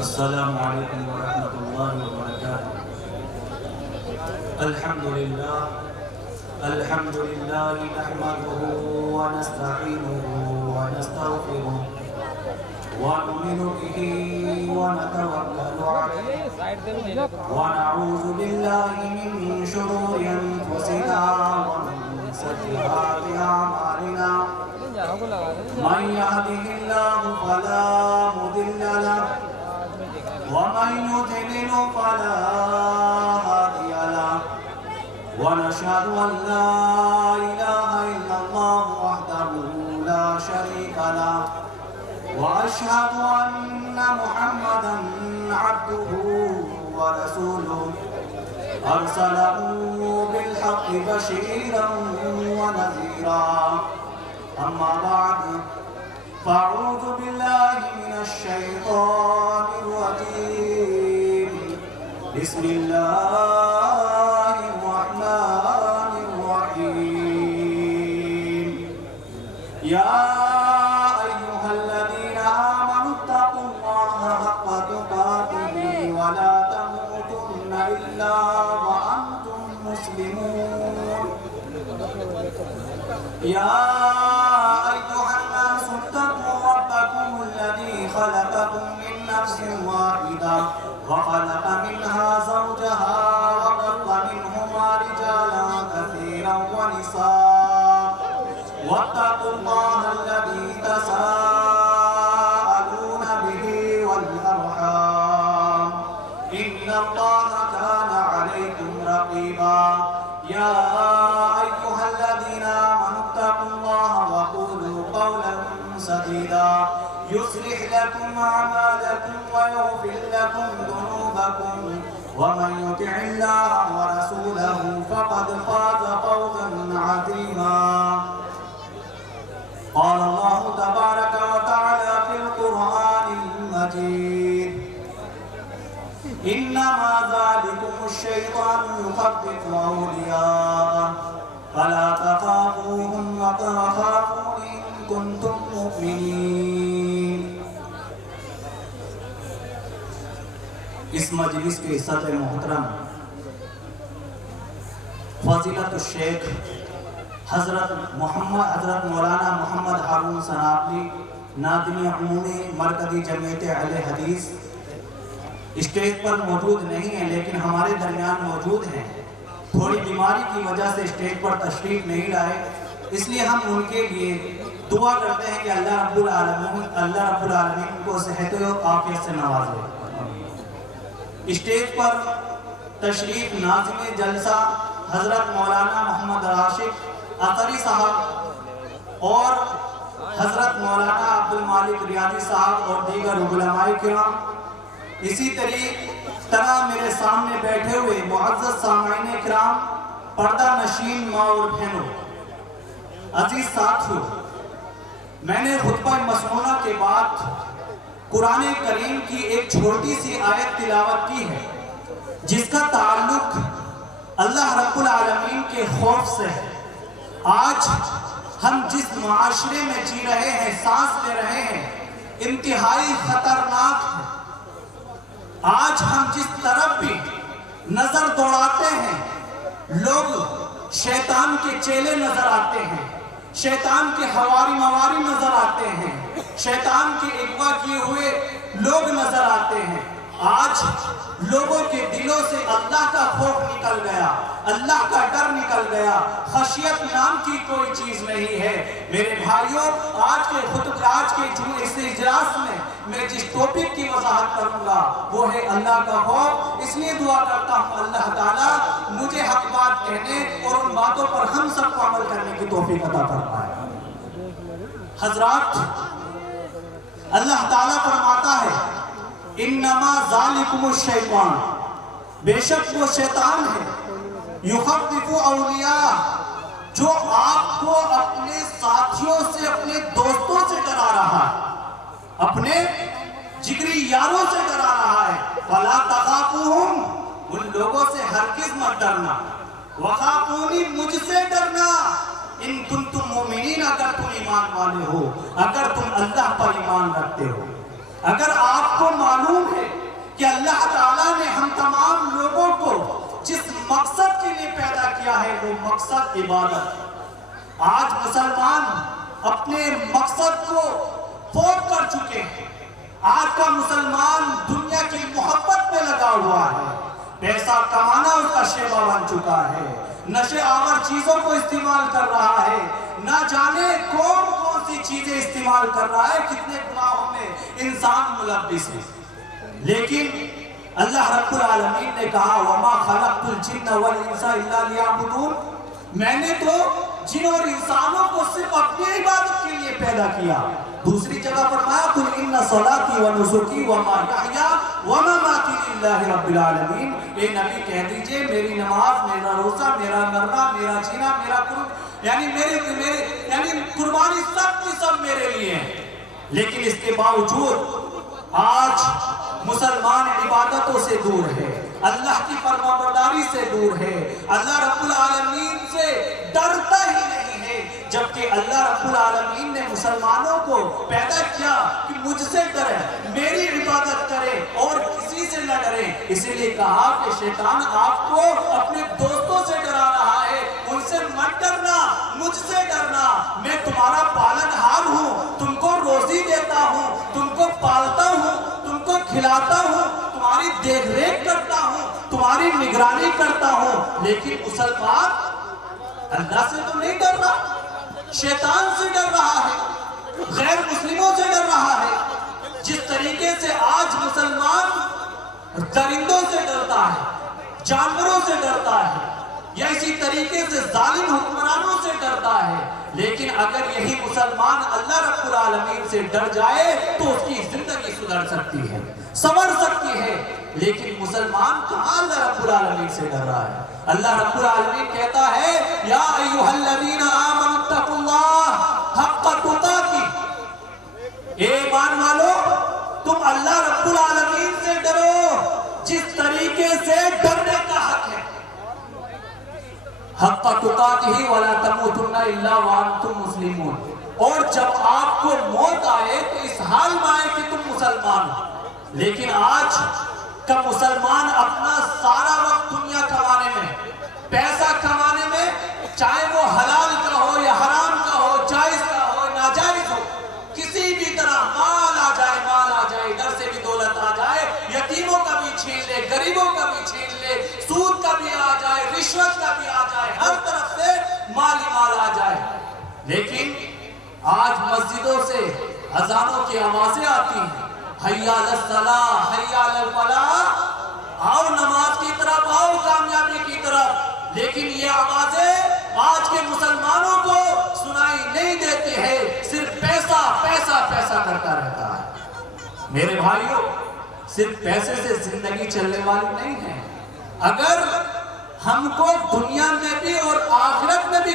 السلام علیکم ورحمۃ اللہ وبرکاتہ۔ الحمد للہ نحمده ونستعینه ونستغفره ونؤمن به ونتوکل علیہ ونعوذ باللہ من شرور انفسنا ومن سیئات اعمالنا من يهده الله فلا مضل له ومن يضلل فلا هادي له ونشهد أن لا إله إلا الله وحده لا شريك له وأشهد أن محمدا عبده ورسوله أرسله بالحق بشيرا ونذيرا أما بعد فأعوذ بالله من الشيطان الرجيم بسم الله الرحمن الرحيم يا أيها الذين آمنوا اتقوا الله حق تقاته ولا تموتن إلا وأنتم مسلمون يا أيها الناس اتقوا ربكم الذي خلقكم من نفس واحدة وخلق منها زوجها وبث منهما رجالا كثيرا ونساء واتقوا الله الذي تساءلون به والأرحام إن الله كان عليكم رقيبا يا أيها الذين آمنوا اتقوا الله وقولوا قولا سديدا يصلح لكم أعمالكم ويغفر لكم ذنوبكم ومن يطع الله ورسوله فقد فاز فوزا عظيما قال الله تبارك وتعالى في القرآن المجيد إنما ذلكم الشيطان يخبط أولياءه فلا تخافوهم وخافون إن كنتم مؤمنين۔ اس مجلس کے صدر محترم فضیلت الشیخ حضرت مولانا محمد ہارون سنابلی ناظم عمومی مرکزی جمعیت اہل حدیث اسٹیج پر موجود نہیں ہیں لیکن ہمارے درمیان موجود ہیں۔ تھوڑی بیماری کی وجہ سے اسٹیج پر تشریف نہیں لائے، اس لیے ہم ان کے لیے دعا کرتے ہیں کہ اللہ رب العالمین کو صحت و عافیت سے نوازے۔ اسٹیج پر تشریف ناظم جلسہ حضرت مولانا محمد راشد اثری صاحب اور حضرت مولانا عبدالمالک ریاضی صاحب اور دیگر علماء کرام، اسی طرح میرے سامنے بیٹھے ہوئے معزز سامعین کرام، پردہ نشین ماں اور بہنوں، عزیز ساتھیوں، میں نے خطبہ مسمونہ کے بعد قرآن کریم کی ایک چھوٹی سی آیت تلاوت کی ہے جس کا تعلق اللہ رب العالمین کے خوف سے ہے۔ آج ہم جس معاشرے میں جی رہے ہیں، سانس لے رہے ہیں، انتہائی خطرناک ہے۔ آج ہم جس طرف بھی نظر دوڑاتے ہیں لوگ شیطان کے چیلے نظر آتے ہیں، شیطان کے حواری مواری نظر آتے ہیں، شیطان کے اغوا کیے ہوئے لوگ نظر آتے ہیں۔ آج لوگوں کے دلوں سے اللہ کا خوف نکل گیا، اللہ کا ڈر نکل گیا، خشیت نام کی کوئی چیز نہیں ہے۔ میرے بھائیوں، آج کے اس اجلاس میں میں جس ٹاپک کی وضاحت کروں گا وہ ہے اللہ کا خوف۔ اس لیے دعا کرتا ہوں اللہ تعالیٰ مجھے حق بات کہنے اور ان باتوں پر ہم سب کو عمل کرنے کی توفیق عطا فرمائے۔ حضرات، اللہ تعالیٰ فرماتا ہے انما ذالکم الشیطان، بے شک وہ شیطان ہے، یخوف اولیاء، جو آپ کو اپنے ساتھیوں سے، اپنے دوستوں سے ڈرا رہا ہے، اپنے جگری یاروں سے ڈرا رہا ہے۔ فلا تخافوہم، ان لوگوں سے ہرگز مت ڈرنا، وخافونی، مجھ سے ڈرنا، ان کنتم مومنین، اگر تم ایمان والے ہو، اگر تم اللہ پر ایمان رکھتے ہو۔ اگر آپ کو معلوم ہے وہ مقصد عبادت۔ آج مسلمان اپنے مقصد کو فوت کر چکے ہیں۔ آج کا مسلمان دنیا کی محبت میں لگا ہوا ہے، پیسہ کمانا اس کا شیوا بن چکا ہے، نشے آور چیزوں کو استعمال کر رہا ہے، نہ جانے کون کون سی چیزیں استعمال کر رہا ہے، کتنے گناہوں میں انسان ملوث ہے۔ لیکن اللہ رب العالمین نے کہا وَمَا خَلَقْتُ الْجِنَّ وَالْإِنسَ إِلَّا لِيَعْبُدُونَ، میں نے تو جن اور انسانوں کو صرف اپنی عبادت کے لیے پیدا کیا۔ دوسری جگہ فرمایا قُلْ إِنَّ صَلَاتِي وَنُسُكِي وَمَحْيَايَ وَمَمَاتِي لِلَّهِ رَبِّ الْعَالَمِينَ، اے نبی کہہ دیجئے میری نماز، میرا روزہ، میرا مرنا، میرا جینا، میرا یعنی قربانی سب کی سب میرے لیے ہیں۔ لیکن اس کے باوجود آج مسلمان عبادتوں سے دور ہے، اللہ کی فرمانبرداری سے دور ہے، اللہ رب العالمین سے ڈرتا ہی نہیں ہے، جبکہ اللہ رب العالمین نے مسلمانوں کو پیدا کیا کہ مجھ سے ڈرے، میری عبادت کرے اور کسی سے نہ ڈرے۔ اسی لیے کہا کہ شیطان آپ کو اپنے دوستوں سے ڈرا رہا ہے، ان سے مت ڈرنا، مجھ سے ڈرنا، میں تمہارا پالن ہار ہوں، تم کو روزی دیتا ہوں، تم کو پالتا ہوں، تم کو کھلاتا ہوں، تمہاری دیکھ ریکھ کرتا ہوں، تمہاری نگرانی کرتا ہوں۔ لیکن مسلمان اللہ سے تو نہیں ڈر رہا، شیطان سے ڈر رہا ہے، غیر مسلموں سے ڈر رہا ہے۔ جس طریقے سے آج مسلمان درندوں سے ڈرتا ہے، جانوروں سے ڈرتا ہے، یا اسی طریقے سے ظالم حکمرانوں سے ڈرتا ہے، لیکن اگر یہی مسلمان اللہ رب العالمین سے ڈر جائے تو اس کی زندگی سدھر سکتی ہے، سنور سکتی ہے۔ لیکن مسلمان کہاں اللہ رب العالمین سے ڈر رہا ہے؟ اللہ رب العالمین کہتا ہے یا ایھا الذین آمنوا اتقوا اللہ حق تقاتی، اے ایمان والو تم اللہ رب العالمین سے ڈرو جس طریقے سے ڈرنے کا حق ہے۔ حق تقاتہ ولا تموتن الا وانتم مسلمون، اور جب آپ کو موت آئے تو اس حال میں آئے کہ تم مسلمان ہو۔ لیکن آج کا مسلمان اپنا سارا وقت دنیا کمانے میں، پیسہ کمانے میں، چاہے وہ حلال کا ہو یا حرام کا ہو، جائز کا ہو ناجائز ہو، کسی بھی طرح مال آ جائے، ادھر سے بھی دولت آ جائے، یتیموں کا بھی چھین لے، غریبوں کا بھی چھین لے، سود کا بھی آ جائے، رشوت کا بھی آ جائے، ہر طرف سے مال ہی مال آ جائے۔ لیکن آج مسجدوں سے اذانوں کی آوازیں آتی ہیں، حی علی الصلاۃ، حی علی الفلاح، آؤ نماز کی طرف، آؤ کامیابی کی طرف، لیکن یہ آوازیں آج کے مسلمانوں کو سنائی نہیں دیتی ہے، صرف پیسہ پیسہ پیسہ کرتا رہتا ہے۔ میرے بھائیوں، صرف پیسے سے زندگی چلنے والی نہیں ہے۔ اگر ہم کو دنیا میں بھی اور آخرت میں بھی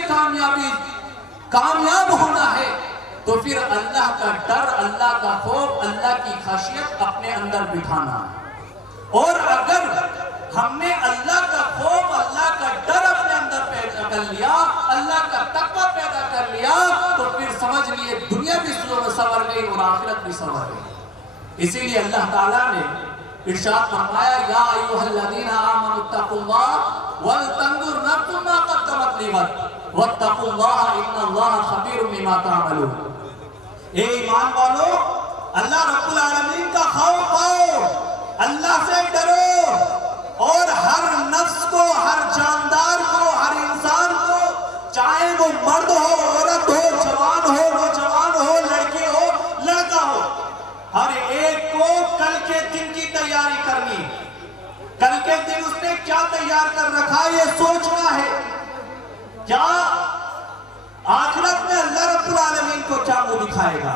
کامیاب ہونا ہے تو پھر اللہ کا ڈر، اللہ کا خوف، اللہ کی خشیت اپنے اندر بٹھانا ہے۔ اور اگر ہم نے اللہ کا خوف، اللہ کا ڈر اپنے اندر پیدا کر لیا، اللہ کا تقوی پیدا کر لیا، تو پھر سمجھ لیے دنیا بھی سنور گئی اور آخرت بھی سنور گئی۔ اسی لیے اللہ تعالیٰ نے ارشاد فرمایا یا ایھا الذین آمنوا اتقوا اللہ ولتنظر نفس ما قدمت لغد واتقوا اللہ ان اللہ خبیر بما تعملون۔ اے ایمان والو، اللہ رب العالمین کا خوف پاؤ، اللہ سے ڈرو، اور ہر نفس کو، ہر جاندار کو، ہر انسان کو، چاہے وہ مرد ہو، عورت ہو، جوان ہو، نوجوان ہو، لڑکی ہو، لڑکا ہو، ہر ایک کو کل کے دن کی تیاری کرنی، کل کے دن اس نے کیا تیار کر رکھا یہ سوچنا ہے۔ کیا آخرت میں اللہ رب العالمین کو کیا منہ دکھائے گا؟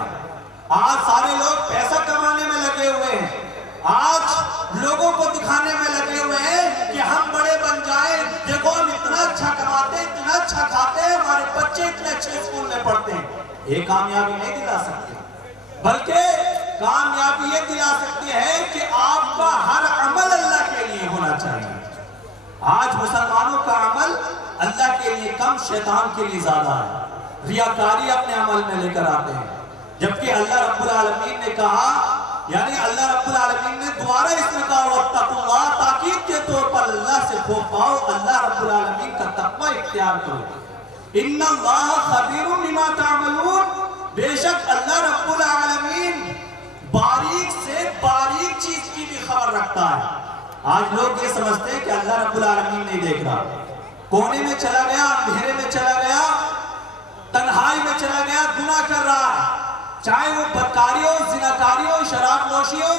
آج سارے لوگ پیسہ کمانے میں لگے ہوئے ہیں، آج لوگوں کو دکھانے میں لگے ہوئے ہیں کہ ہم بڑے بن جائیں، دیکھو ہم اتنا اچھا کماتے ہیں، اتنا اچھا کھاتے ہیں، ہمارے بچے اتنے اچھے اسکول میں پڑھتے ہیں۔ یہ کامیابی نہیں دلا سکتے، بلکہ کامیابی یہ دلا سکتی ہے کہ آپ کا ہر عمل اللہ کے لیے ہونا چاہیے۔ آج مسلمانوں کا عمل اللہ کے لیے کم، شیطان کے لیے زیادہ ہے، ریاکاری اپنے عمل میں لے کر آتے ہیں، جبکہ اللہ رب العالمین نے کہا، یعنی اللہ رب العالمین نے دوبارہ اس میں کہا واتقوا اللہ، تاکید کے طور پر اللہ سے خوف پاؤ۔ اللہ رب العالمین کا تقوی اختیار کرو. ان اللہ خبیر بما تعملون، بے شک اللہ رب العالمین باریک سے باریک چیز کی بھی خبر رکھتا ہے. آج لوگ یہ سمجھتے ہیں کہ اللہ رب العالمین نہیں دیکھ رہا، کونے میں چلا گیا، اندھیرے میں چلا گیا، تنہائی میں چلا گیا، گناہ کر رہا ہے، چاہے وہ بدکاری ہو، زناکاری ہو، شراب نوشی ہو،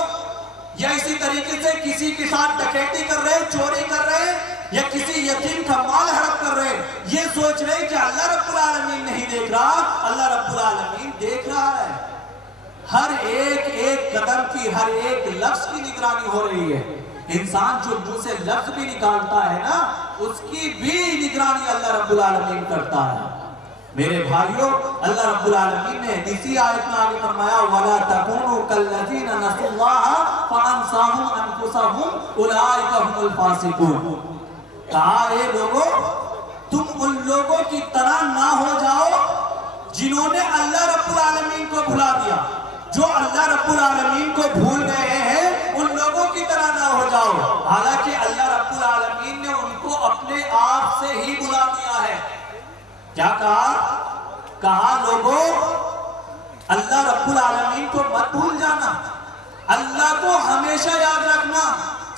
یا اسی طریقے سے کسی کے ساتھ ڈکیتی کر رہے، چوری کر رہے، یا کسی یتیم کا مال ہڑپ کر رہے. یہ سوچ رہے کہ اللہ رب العالمین نہیں دیکھ رہا. اللہ رب العالمین دیکھ رہا ہے. ہر ایک ایک قدم کی، ہر ایک لفظ کی نگرانی ہو رہی ہے. انسان جو منہ سے لفظ بھی نکالتا ہے نا، اس کی بھی نگرانی اللہ رب العالمین کرتا ہے. میرے بھائیوں، اللہ رب العالمین نے اسی آیت میں آگے فرمایا وَلَا تَكُونُوا كَالَّذِينَ نَسُوا اللَّهَ فَأَنسَاهُمْ أَنفُسَهُمْ أُولَٰئِكَ هُمُ الْفَاسِقُونَ. کہا اے لوگوں، تم ان لوگوں کی طرح نہ ہو جاؤ جنہوں نے اللہ رب العالمین کو بھلا دیا. جو اللہ رب العالمین کو بھول گئے ہیں ان لوگوں کی طرح نہ ہو جاؤ. حالانکہ اللہ رب العالمین نے ان کو اپنے آپ سے ہی بلا دیا ہے. کیا کہا لوگوں، اللہ رب العالمین کو مت بھول جانا، اللہ کو ہمیشہ یاد رکھنا.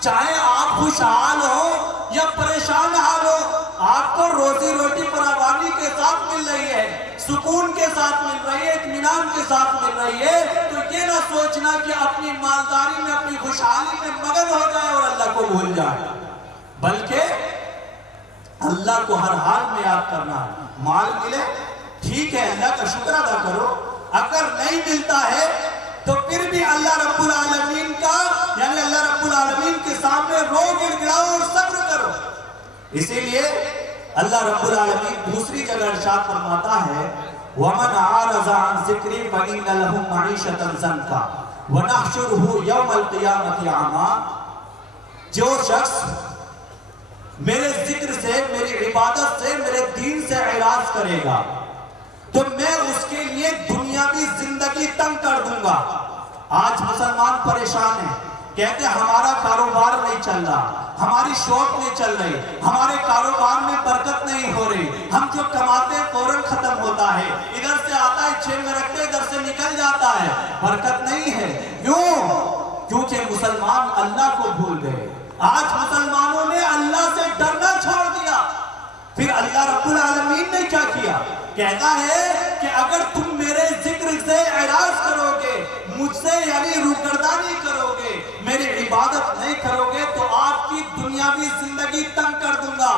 چاہے آپ خوشحال ہو یا پریشان حال ہو، آپ کو روزی روٹی فراوانی کے ساتھ مل رہی ہے، سکون کے ساتھ مل رہی ہے، اطمینان کے ساتھ مل رہی ہے، تو یہ نہ سوچنا کہ اپنی مالداری میں، اپنی خوشحالی میں مگن ہو جائے اور اللہ کو بھول جائے. بلکہ اللہ کو ہر حال میں یاد کرنا. مال ملے ٹھیک ہے، اللہ کا شکر ادا کرو. اگر نہیں ملتا ہے تو پھر بھی اللہ رب العالمین کا، یعنی اللہ رب العالمین کے سامنے رو گر گڑاؤ اور صبر کرو. اسی لیے اللہ رب العالمین دوسری جگہ ارشاد فرماتا ہے وَمَنْ عَارَضَ عَنْ ذِكْرِي فَإِنَّ لَهُ مَعِيشَةً ضَنْكًا وَنَحْشُرُهُ يَوْمَ الْقِيَامَةِ أَعْمَىٰ. جو شخص میرے ذکر سے، میری عبادت سے، میرے دین سے اعراض کرے گا تو میں اس کے لیے دنیاوی زندگی تنگ کر دوں گا. آج مسلمان پریشان ہیں، کہتے ہیں ہمارا کاروبار نہیں چل رہا، ہماری شاپ نہیں چل رہی، ہمارے کاروبار میں برکت نہیں ہو رہی، ہم جو کماتے ہیں فوراً ختم ہوتا ہے، ادھر سے آتا ہے چین میں رکھتے ادھر سے نکل جاتا ہے، برکت نہیں ہے. کیوں؟ کیونکہ مسلمان اللہ کو بھول گئے. آج مسلمانوں نے اللہ سے ڈرنا چھوڑ دیا. پھر اللہ رب العالمین نے کیا کیا؟ کہتا ہے کہ اگر تم میرے ذکر سے اعراض کرو گے، مجھ سے یعنی روگردانی کرو گے، میری عبادت نہیں کرو گے تو آپ کی دنیاوی زندگی تنگ کر دوں گا.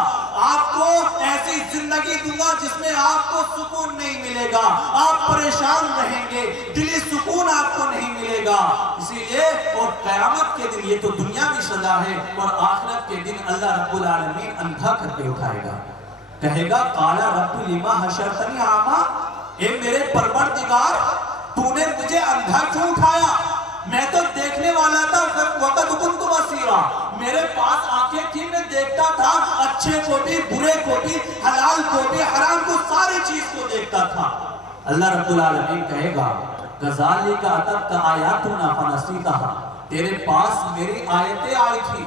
آپ کو ایسی زندگی دوں گا جس میں آپ کو سکون نہیں ملے گا، آپ پریشان رہیں گے، دلی سکون آپ کو نہیں ملے گا. اسی لیے اور قیامت کے دن، یہ تو دنیاوی سزا ہے، اور آخرت کے دن اللہ رب العالمین اندھا کر کے اٹھائے گا. کہے گا قال رب لما حشرتنی اعمیٰ، اے میرے پروردگار تو نے مجھے اندھا کیوں اٹھایا؟ میں تو دیکھنے والا تھا، وقت كنت بصیرا، میرے پاس آنکھیں تھی، میں دیکھتا تھا، اچھے کو بھی، برے کو بھی، حلال کو بھی، حرام کو، ساری چیز کو دیکھتا تھا. اللہ رب العالمین کہے گا کذالک اتتک آیاتنا فنسیتها، تیرے پاس میری آیتیں آئی تھی،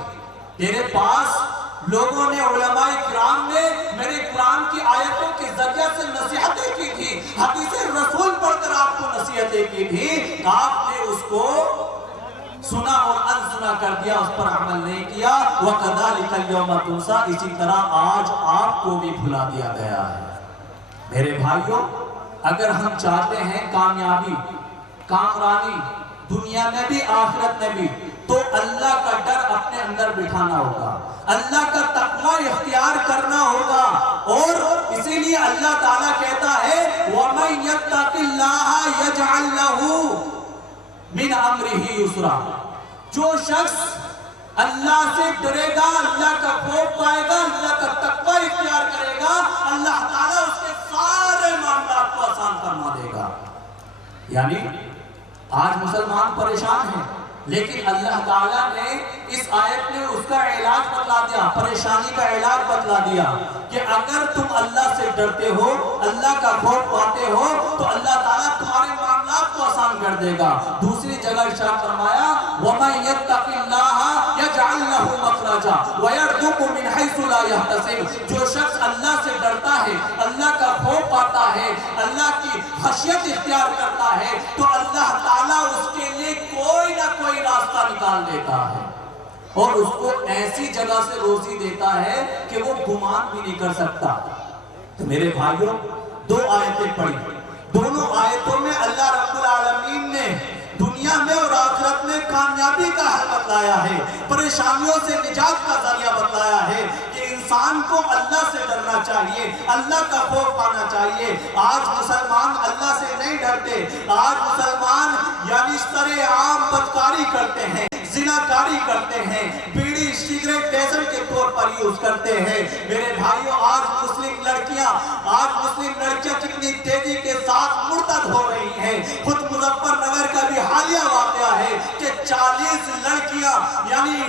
تیرے پاس لوگوں نے، علماء کرام نے میرے قرآن کی آیتوں کے ذریعے سے نصیحتیں کی تھی، حدیث رسول پڑھ کر آپ کو نصیحتیں کی تھی، آپ نے اس کو سنا اور انسنا کر دیا، اس پر عمل نہیں کیا. وَكَذَلِكَ الْيَوْمَ تُنْسَىٰ، اسی طرح آج آپ کو بھی بھلا دیا گیا ہے. میرے بھائیوں، اگر ہم چاہتے ہیں کامیابی، کامرانی، دنیا میں بھی آخرت میں بھی، تو اللہ کا ڈر اپنے اندر بٹھانا ہوگا، اللہ کا تقوی اختیار کرنا ہوگا. اور اسی لیے اللہ تعالیٰ کہتا ہے وَمَن يَتَّقِ اللَّهَ يَجْعَل لَّهُ مِنْ أَمْرِهِ يُسْرًا. جو شخص اللہ سے ڈرے گا، اللہ کا خوف پائے گا، اللہ کا تقوی اختیار کرے گا، اللہ تعالیٰ اس کے سارے معاملات کو آسان فرما دے گا. یعنی آج مسلمان پریشان ہیں، لیکن اللہ تعالیٰ نے اس آیت میں اس کا علاج بتلا دیا، پریشانی کا علاج بتلا دیا کہ اگر تم اللہ سے ڈرتے ہو، اللہ کا خوف پاتے ہو تو اللہ تعالیٰ تمہارے معاملات کو آسان کر دے گا. دوسری جگہ ارشاد فرمایا وَمَن يَتَّقِ اللَّهَ يَجْعَل لَّهُ مَخْرَجًا. اخراجا ويرزق من حيث لا يحتسب، جو شخص اللہ سے ڈرتا ہے، اللہ کا خوف پاتا ہے، اللہ کی خشیت اختیار کرتا ہے، تو اللہ تعالیٰ اس کے لیے کوئی نہ کوئی راستہ نکال دیتا ہے اور اس کو ایسی جگہ سے روزی دیتا ہے کہ وہ گمان بھی نہیں کر سکتا۔ تو میرے بھائیوں، دو آیتیں پڑھی، دونوں آیتوں میں اللہ رب العالمین نے دنیا میں اور آخرت میں کامیابی کا حل بتلایا ہے، پریشانیوں سے نجات کا ذریعہ بتلایا ہے کہ انسان کو اللہ سے ڈرنا چاہیے، اللہ کا خوف پانا چاہیے۔ آج مسلمان اللہ سے نہیں ڈرتے، آج مسلمان یعنی سرعام بدکاری کرتے ہیں، زناکاری کرتے ہیں، بیڑی سگریٹ ڈیزل کے طور پر یوز کرتے ہیں۔ میرے بھائیوں، آج مسلم لڑکیاں کتنی تیزی کے ساتھ مرتد ہو رہی ہیں۔ خود مظفر نگر کا بھی حالیہ واقعہ ہے کہ 40 لڑکیاں یعنی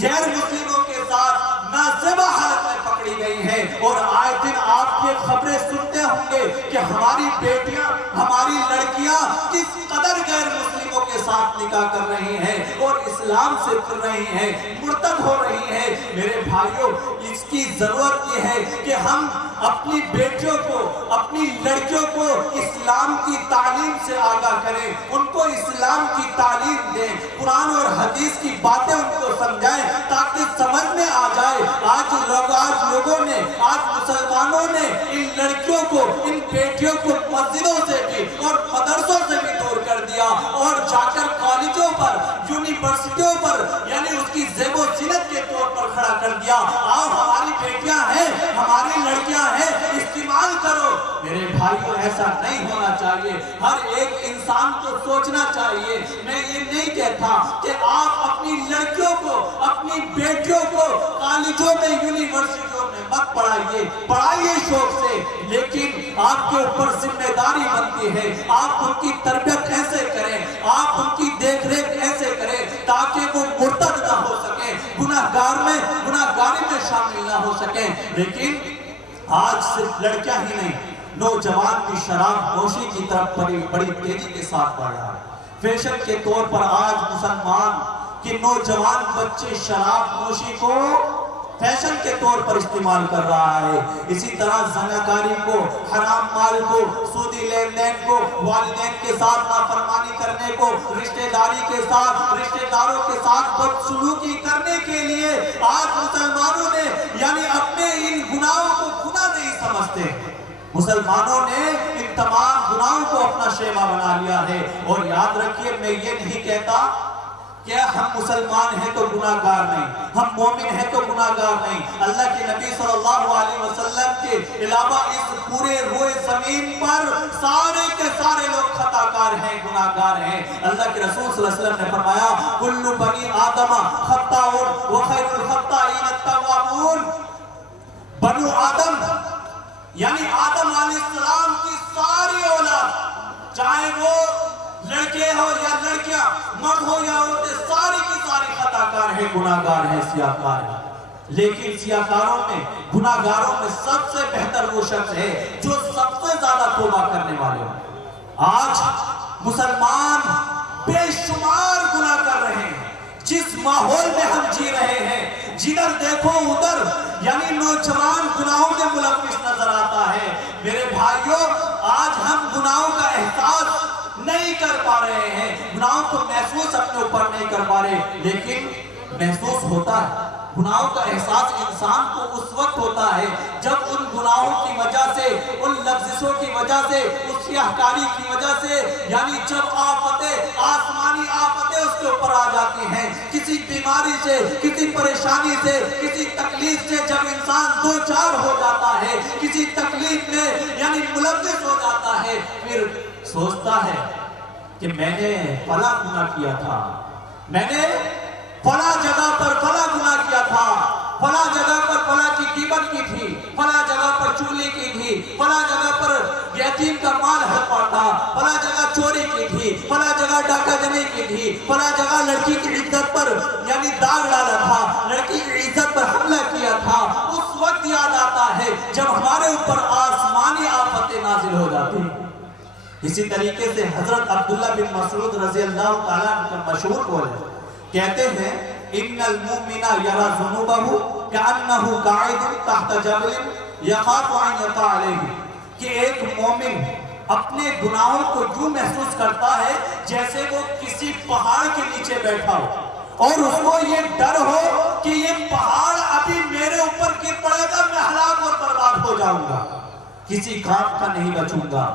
غیر مسلموں کے ساتھ نازیبہ حالت میں پکڑی گئی ہیں، اور آئے دن آپ یہ خبریں سنتے ہوں گے کہ ہماری بیٹیاں، ہماری لڑکیاں کس قدر غیر مسلموں کے ساتھ نکاح کر رہی ہیں اور اسلام سے پھر رہی ہیں، مرتد ہو رہی ہیں۔ میرے بھائیوں، اس کی ضرورت یہ ہے کہ ہم اپنی بیٹیوں کو، اپنی لڑکیوں کو اسلام کی تعلیم سے آگاہ کریں، ان کو اسلام کی تعلیم دیں، قرآن اور حدیث کی باتیں ان کو سمجھائیں تاکہ سمجھ میں آ جائے۔ آج لوگوں نے، آج مسلمانوں نے ان لڑکیوں کو، ان بیٹیوں کو مسجدوں سے بھی اور مدرسوں سے بھی دور کر دیا اور جا کر کالجوں پر، یونیورسٹیوں پر یعنی اس کی زیب و زینت کے طور پر کھڑا کر دیا۔ آؤ، ہماری بیٹیاں ہیں، ہماری لڑکیاں ہیں، استعمال کرو۔ میرے بھائیوں، ایسا نہیں ہونا چاہیے۔ ہر ایک انسان کو سوچنا چاہیے۔ میں یہ نہیں کہتا کہ آپ اپنی لڑکیوں کو، اپنی بیٹیوں کو کالجوں میں، یونیورسٹیوں میں مت پڑھائیے شوق سے، لیکن آپ کے اوپر ذمہ داری بنتی ہے۔ آپ ان کی تربیت ایسے کریں، آپ ان کی دیکھ ریکھ ایسے کریں تاکہ وہ مرتد نہ ہو سکیں، گناہگاری میں شامل نہ ہو سکیں۔ لیکن آج صرف لڑکیاں ہی نہیں، نوجوان بھی شراب نوشی کی طرف بڑی تیزی کے ساتھ بڑھ رہا ہے۔ فیشن کے طور پر آج مسلمان کے نوجوان بچے شراب نوشی کو فیشن کے طور پر استعمال کر رہا ہے۔ اسی طرح زناکاری کو، حرام مال کو، سودی لین دین کو، والدین کے ساتھ نافرمانی کرنے کو، رشتہ داری کے ساتھ، رشتہ داروں کے ساتھ بدسلوکی کرنے کے لیے آج مسلمانوں نے یعنی اپنے ان گناہوں کو گناہ نہیں سمجھتے۔ مسلمانوں نے ان تمام گناہوں کو اپنا شیوا بنا لیا ہے۔ اور یاد رکھیے، میں یہ نہیں کہتا کہ ہم مسلمان ہیں تو گناہگار نہیں، ہم مومن ہیں تو گناہگار نہیں۔ اللہ کے نبی صلی اللہ علیہ وسلم کے علاوہ اس پورے روئے زمین پر سارے کے سارے لوگ خطاکار ہیں، گناہگار ہیں۔ اللہ کے رسول صلی اللہ علیہ وسلم نے فرمایا، کل بنی آدم خطاؤن وخیر الخطائین التوابون۔ بنو آدم یعنی آدم علیہ السلام کی ساری اولاد، چاہے وہ لڑکے ہو یا لڑکیاں، مرد ہو یا عورتیں، ساری کی ساری خطاکار ہیں، گناہگار ہیں، سیاہکار ہیں۔ لیکن سیاہکاروں میں، گناہگاروں میں سب سے بہتر وہ شخص ہے جو سب سے زیادہ توبہ کرنے والے ہیں۔ آج مسلمان بے شمار گناہ کر رہے ہیں۔ جس ماحول میں ہم جی رہے ہیں، جدھر دیکھو ادھر یعنی نوجوان گناہوں میں ملوث نظر آتا ہے۔ میرے بھائیوں، آج ہم گناہوں کا احساس نہیں کر پا رہے ہیں، گناہوں کو محسوس اپنے اوپر نہیں کر پا رہے، لیکن محسوس ہوتا ہے۔ گناہوں کا احساس انسان کو اس وقت ہوتا ہے جب ان گناہوں کی وجہ سے، ان لفظوں کی وجہ سے، اس سیاہکاری کی وجہ سے یعنی جب آفتیں، آسمانی آفتیں اس کے اوپر آ جاتی ہیں، کسی بیماری سے، کسی پریشانی سے، کسی تکلیف سے جب انسان دو چار ہو جاتا ہے، کسی تکلیف میں یعنی ملوث ہو جاتا ہے، پھر سوچتا ہے کہ میں نے فلاں گناہ کیا تھا، میں نے فلاں جگہ پر فلاں گناہ کیا تھا، فلاں جگہ پر فلاں کی غیبت کی تھی، فلاں جگہ پر چغلی کی تھی، فلاں جگہ پر یتیم کا مال ہڑپا تھا، فلاں جگہ چوری کی تھی، فلاں جگہ ڈاکہ جنی کی تھی، فلاں جگہ لڑکی کی عزت پر یعنی داغ ڈالا تھا، لڑکی کی عزت پر حملہ کیا تھا۔ اس وقت یاد آتا ہے جب ہمارے اوپر آسمانی آفتیں نازل ہو جاتی ہیں۔ اسی طریقے سے حضرت عبداللہ بن مسعود رضی اللہ تعالیٰ عنہ کا مشہور قول ہے، کہتے ہیں ان المؤمن یری ذنوبہ کأنہ قاعد تحت جبل یخاف ان یقع علیہ، کہ ایک مومن اپنے گناہوں کو یوں محسوس کرتا ہے جیسے وہ کسی پہاڑ کے نیچے بیٹھا ہو اور اس کو یہ ڈر ہو کہ یہ پہاڑ ابھی میرے اوپر گر پڑے گا، میں ہلاک اور برباد ہو جاؤں گا، کسی کام کا نہیں بچوں گا،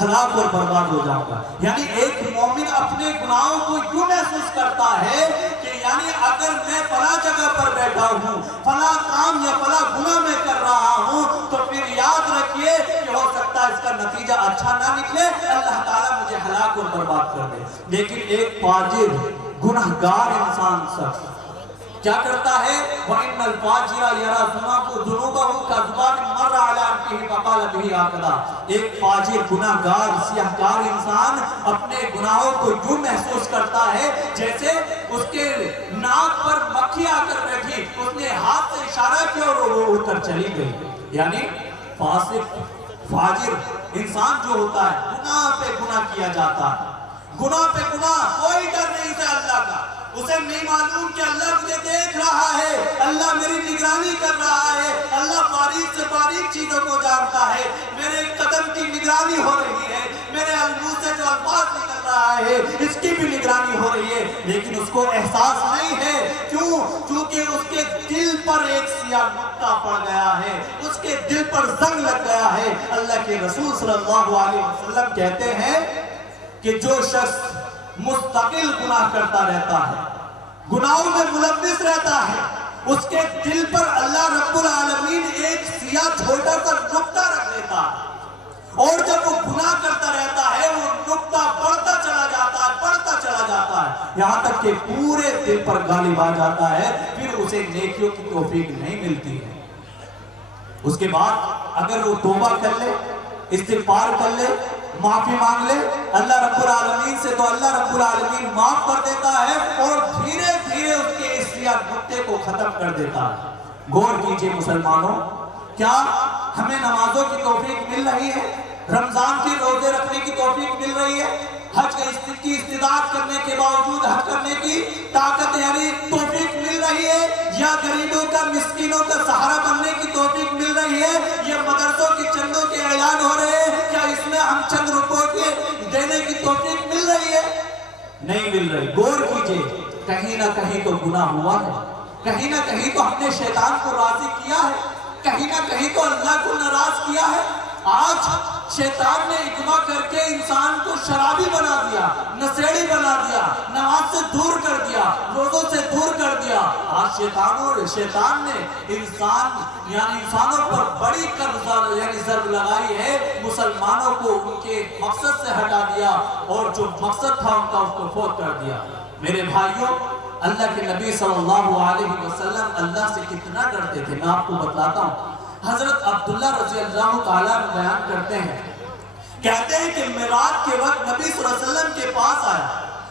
ہلاک اور برباد ہو جاؤں گا۔ یعنی ایک مومن اپنے گناہوں کو یوں محسوس کرتا ہے کہ یعنی اگر میں فلاں جگہ پر بیٹھا ہوں، فلاں کام یا فلاں گناہ میں کر رہا ہوں، تو پھر یاد رکھیے کہ ہو سکتا ہے اس کا نتیجہ اچھا نہ نکلے، اللہ تعالیٰ مجھے ہلاک اور برباد کر دے۔ لیکن ایک فاجر گناہگار انسان شخص کیا کرتا ہے؟ وَإِنَّ الْفَاجِرَ يَرَى ذُنُوبَهُ كَذْبَانٍ مَرَّ عَلَىٰ أَنفِهِ فَقَالَ بِهِ هَكَذَا۔ ایک فاجر گناہگار سیاہکار انسان اپنے گناہوں کو یوں محسوس کرتا ہے جیسے اس کے ناک پر مکھی آ کر بیٹھی، اس نے ہاتھ سے اشارہ کیا اور وہ اڑ کر چلی گئی۔ یعنی فاسق فاجر انسان جو ہوتا ہے گناہ پہ گناہ کیا جاتا ہے، گناہ پہ گناہ، کوئی ڈر نہیں سے اللہ کا، اسے نہیں معلوم کہ اللہ مجھے دیکھ رہا ہے، اللہ میری نگرانی کر رہا ہے، اللہ باریک سے باریک چیزوں کو جانتا ہے، میرے قدم کی نگرانی ہو رہی ہے، میرے منہ سے جو الفاظ نکل رہا ہے اس کی بھی نگرانی ہو رہی ہے، لیکن اس کو احساس نہیں ہے۔ کیوں؟ کیونکہ اس کے دل پر ایک سیاہ نقطہ پڑ گیا ہے، اس کے دل پر زنگ لگ گیا ہے۔ اللہ کے رسول صلی اللہ علیہ وسلم کہتے ہیں کہ جو شخص مستقل گناہ کرتا رہتا ہے، گناہوں میں ملوث رہتا ہے، اس کے دل پر اللہ رب العالمین ایک سیاہ چھوٹا سا نقطہ رکھ دیتا ہے، اور جب وہ گناہ کرتا رہتا ہے وہ نقطہ بڑھتا چلا جاتا ہے، بڑھتا چلا جاتا ہے، یہاں تک کہ پورے دل پر غالب آ جاتا ہے، پھر اسے نیکیوں کی توفیق نہیں ملتی ہے۔ اس کے بعد اگر وہ توبہ کر لے، استغفار کر لے، معافی مانگ لے اللہ رب العالمین سے، تو اللہ رب العالمین معاف کر دیتا ہے اور دھیرے دھیرے اس کے اس سیاہ نقطے کو ختم کر دیتا ہے۔ غور کیجئے مسلمانوں، کیا ہمیں نمازوں کی توفیق مل رہی ہے؟ رمضان کے روزے رکھنے کی توفیق مل رہی ہے؟ حج کی استطاعت کرنے کے باوجود حج کرنے کی طاقت یعنی توفیق مل رہی ہے؟ یا غریبوں کا مسکینوں کا سہارا بننے کی توفیق مل رہی ہے؟ یا مدرسوں کی چندوں کے اعلان ہو رہے ہیں، کیا اس میں ہم چند روپوں کے دینے کی توفیق مل رہی ہے؟ نہیں مل رہی۔ غور کیجئے، کہیں نہ کہیں تو گناہ ہوا ہے، کہیں نہ کہیں تو ہم نے شیطان کو راضی کیا ہے، کہیں نہ کہیں تو اللہ کو ناراض کیا ہے۔ آج شیطان نے اغوا کر کے انسان کو شرابی بنا دیا، نشیڑی بنا دیا، نماز سے دور کر دیا، روزوں سے دور کر دیا۔ آج شیطان نے انسانوں پر بڑی ضرب لگائی ہے، مسلمانوں کو ان کے مقصد سے ہٹا دیا اور جو مقصد تھا ان کا اس کو فوت کر دیا۔ میرے بھائیوں، اللہ کے نبی صلی اللہ علیہ وسلم اللہ سے کتنا ڈرتے تھے، میں آپ کو بتلاتا ہوں۔ حضرت عبداللہ رضی اللہ تعالیٰ بیان کرتے ہیں، کہتے ہیں کہ معراج کے وقت نبی صلی اللہ علیہ وسلم کے پاس آیا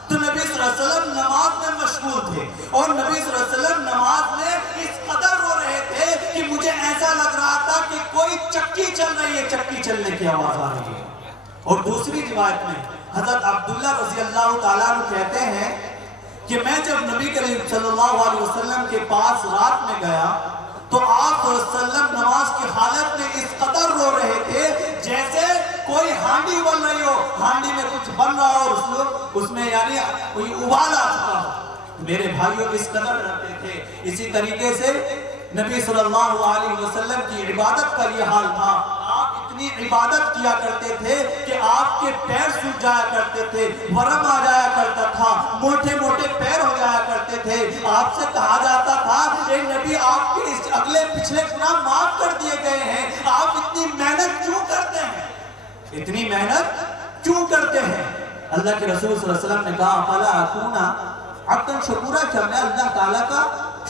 تو نبی صلی اللہ علیہ وسلم نماز میں مشغول تھے، اور نبی صلی اللہ علیہ وسلم نماز میں اس قدر رو رہے تھے کہ مجھے ایسا لگ رہا تھا کہ کوئی چکی چل رہی ہے، چکی چلنے کی آواز آ رہی ہے۔ اور دوسری روایت میں حضرت عبداللہ رضی اللہ تعالیٰ کہتے ہیں کہ میں جب نبی کریم صلی اللہ علیہ وسلم کے پاس رات میں گیا تو آپ صلی اللہ علیہ وسلم نماز کی حالت میں اس قدر رو رہے تھے جیسے کوئی ہانڈی بن رہی ہو، ہانڈی میں کچھ بن رہا ہو، اس میں یعنی کوئی ابال آ چکا ہو۔ میرے بھائیوں اس قدر رہتے تھے۔ اسی طریقے سے نبی صلی اللہ علیہ وسلم کی عبادت کا یہ حال تھا، آپ اتنی عبادت کیا کرتے تھے کہ آپ کے پیر سوکھ جایا کرتے تھے، ورم آ جایا کرتا تھا، موٹے موٹے پیر ہو جایا کرتے تھے۔ آپ سے کہا جاتا تھا اے نبی آپ کے اس اگلے پچھلے گناہ معاف کر دیے گئے ہیں، آپ اتنی محنت کیوں کرتے ہیں؟ اتنی محنت کیوں کرتے ہیں؟ اللہ کے رسول صلی اللہ علیہ وسلم نے کہا فَلَا أَكُونَ عَبْدًا شَكُورًا، کہ میں اللہ تعالیٰ کا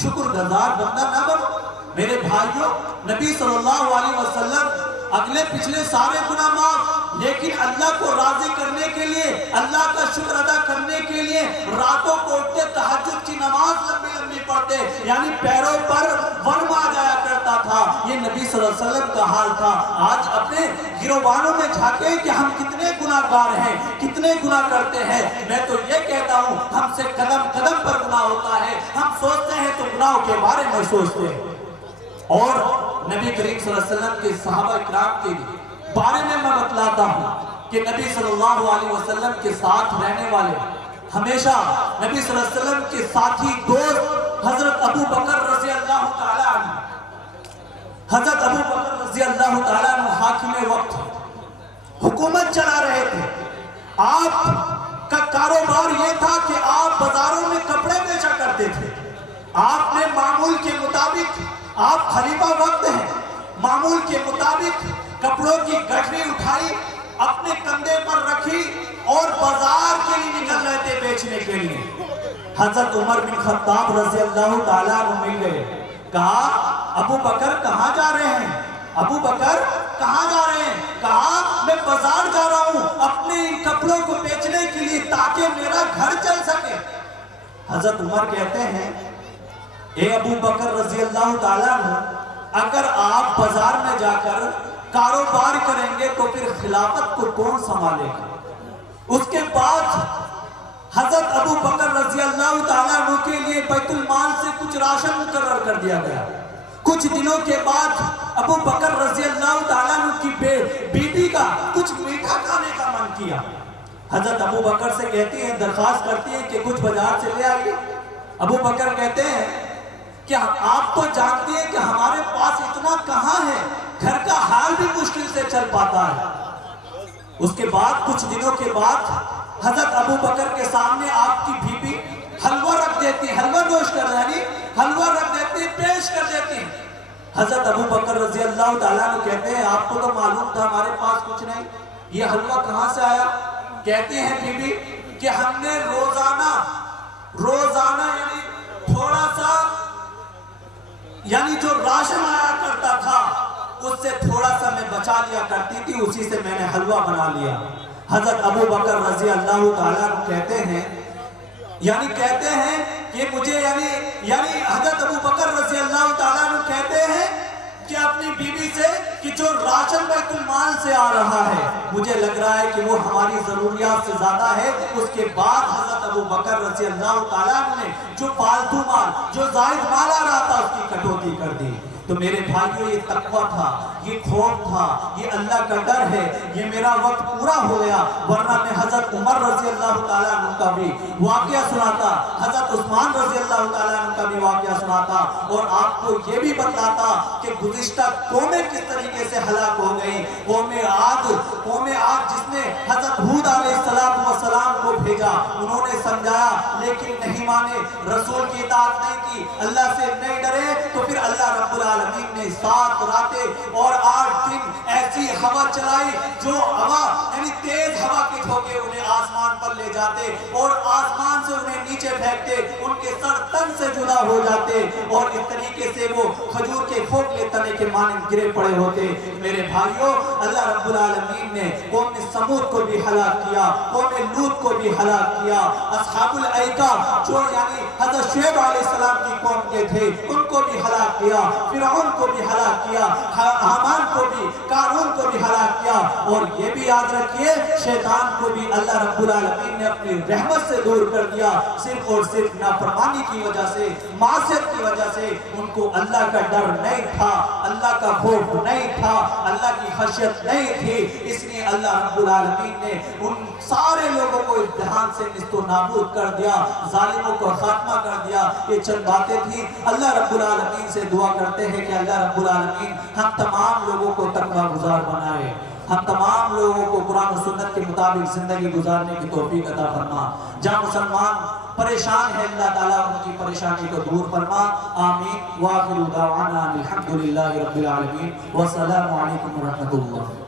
شکر گزار بندہ نہ بنوں۔ میرے بھائیوں، نبی صلی اللہ علیہ وسلم اگلے پچھلے سارے گناہ معاف، لیکن اللہ کو راضی کرنے کے لیے، اللہ کا شکر ادا کرنے کے لیے راتوں کو اٹھتے، تہجد کی نماز لمبی لمبی پڑھتے، یعنی پیروں پر ورم آ جایا کرتا تھا، یہ نبی صلی اللہ علیہ وسلم کا حال تھا۔ آج اپنے گروہانوں میں جھانکیں کہ ہم کتنے گناہ گار ہیں، کتنے گناہ کرتے ہیں۔ میں تو یہ کہتا ہوں ہم سے قدم قدم پر گناہ ہوتا ہے، ہم سوچتے ہیں تو گناہوں کے بارے میں سوچتے ہیں۔ اور نبی کریم صلی اللہ علیہ وسلم کے صحابہ کرام کے بارے میں بتلاتا ہوں کہ نبی صلی اللہ علیہ وسلم کے ساتھ رہنے والے، ہمیشہ نبی صلی اللہ علیہ وسلم کے ساتھی دوست حضرت ابو بکر رضی اللہ تعالیٰ عنہ، حضرت ابو بکر رضی اللہ تعالیٰ عنہ حاکم وقت حکومت چلا رہے تھے۔ آپ کا کاروبار یہ تھا کہ آپ بازاروں میں کپڑے بیچا کرتے تھے۔ آپ نے معمول کے مطابق، آپ خلیفہ وقت ہیں، معمول کے مطابق کپڑوں کی گٹھری اٹھائی، اپنے کندھے پر رکھی اور بازار کے لیے نکل رہے تھے بیچنے کے لیے۔ حضرت عمر بن خطاب رضی اللہ تعالیٰ عنہ مل گئے، کہا ابو بکر کہاں جا رہے ہیں؟ ابو بکر کہاں جا رہے ہیں؟ کہا میں بازار جا رہا ہوں اپنے ان کپڑوں کو بیچنے کے لیے تاکہ میرا گھر چل سکے۔ حضرت عمر کہتے ہیں اے ابو بکر رضی اللہ تعالیٰ عنہ، اگر آپ بازار میں جا کر کاروبار کریں گے تو پھر خلافت کو کون سنبھالے گا؟ اس کے بعد حضرت ابو بکر رضی اللہ تعالیٰ عنہ کے لیے بیت المال سے کچھ راشن مقرر کر دیا گیا۔ کچھ دنوں کے بعد ابو بکر رضی اللہ تعالیٰ عنہ کی بیٹی کا کچھ میٹھا کھانے کا من کیا۔ حضرت ابو بکر سے کہتی ہیں، درخواست کرتی ہیں کہ کچھ بازار سے لے آئیے۔ ابو بکر کہتے ہیں کہ آپ تو جانتے ہیں کہ ہمارے پاس اتنا کہاں ہے، گھر کا حال بھی مشکل سے چل پاتا ہے۔ اس کے بعد کچھ دنوں کے بعد حضرت ابو بکر کے سامنے آپ کی بیوی حلوہ رکھ دیتی ہے، حلوہ نوش کر یعنی حلوہ رکھ دیتی ہے، پیش کر دیتی ہے۔ حضرت ابو بکر رضی اللہ تعالیٰ عنہ کہتے ہیں آپ کو تو معلوم تھا ہمارے پاس کچھ نہیں، یہ حلوہ کہاں سے آیا؟ کہتی ہیں بیوی کہ ہم نے روزانہ یعنی تھوڑا سا یعنی جو راشن آیا کرتا تھا اس سے تھوڑا سا میں بچا لیا کرتی تھی، اسی سے میں نے حلوہ بنا لیا۔ حضرت ابو بکر رضی اللہ تعالیٰ عنہ کہتے ہیں کہ مجھے یعنی حضرت ابو بکر رضی اللہ تعالیٰ عنہ کہتے ہیں کہ اپنی بیوی سے کہ جو راشن بیت المال سے آ رہا ہے مجھے لگ رہا ہے کہ وہ ہماری ضروریات سے زیادہ ہے۔ اس کے بعد حضرت ابو بکر رضی اللہ تعالیٰ عنہ نے جو فالتو مال، جو زائد مال آ رہا تھا اس کی کٹوتی کر دی۔ تو میرے بھائیوں یہ تقویٰ تھا، یہ خوف تھا، یہ اللہ کا ڈر ہے۔ یہ میرا وقت پورا ہو گیا، ورنہ میں حضرت عمر رضی اللہ تعالیٰ عنہ کا بھی واقعہ سناتا، حضرت عثمان رضی اللہ تعالیٰ عنہ کا بھی واقعہ سناتا اور آپ کو یہ بھی بتلاتا کہ گزشتہ قومیں کس طریقے سے ہلاک ہو گئی۔ قوم عاد جس نے حضرت ہود علیہ السلام کو بھیجا، انہوں نے سمجھایا لیکن نہیں مانے، رسول کی اطاعت نہیں کی، اللہ سے نہیں ڈرے، تو پھر اللہ رب العالمین نے 7 راتیں اور 8 دن ایسی ہوا چلائی جو ہوا یعنی تیز ہوا کے جھونکے انہیں آسمان پر لے جاتے اور آسمان سے انہیں نیچے پھینکتے، ان کے سر تن سے جدا ہو جاتے اور اس طریقے سے وہ کھجور کے کھوکھلے تنے کے مانند گرے پڑے ہوتے۔ میرے بھائیوں، اللہ رب العالمین نے قوم سمود کو بھی ہلاک کیا، قوم لوط کو بھی ہلاک کیا، اصحاب الایکہ جو یعنی حضرت شعیب علیہ السلام کی قوم کے تھے ان کو بھی ہلاک کیا، فرعون کو بھی ہلاک کیا، حامان کو بھی، قارون کو بھی ہلاک کیا۔ اور یہ بھی یاد رکھیے شیطان کو بھی اللہ رب العالمین نے اپنی رحمت سے دور کر دیا، صرف اور صرف نافرمانی کی وجہ سے، معصیت کی وجہ سے۔ ان کو اللہ کا ڈر نہیں تھا، اللہ کا خوف نہیں تھا، اللہ کی خشیت نہیں تھی، اس لیے اللہ رب العالمین نے ان سارے لوگوں کو اس جہان سے نیست و نابود کر دیا، ظالموں کو خاتمہ کر دیا۔ یہ چند باتیں تھیں۔ اللہ رب العالمین سے دعا کرتے ہیں کہ اللہ رب العالمین ہم تمام لوگوں کو تقویٰ گزار بنائے، ہم تمام لوگوں کو قرآن و سنت کے مطابق زندگی گزارنے کی توفیق عطا فرما۔ جہاں مسلمان پریشان ہے اللہ تعالیٰ ان کی پریشانی کو دور فرما، آمین۔ وآخر دعوانا الحمدللہ رب العالمین، والسلام علیکم ورحمۃ اللہ۔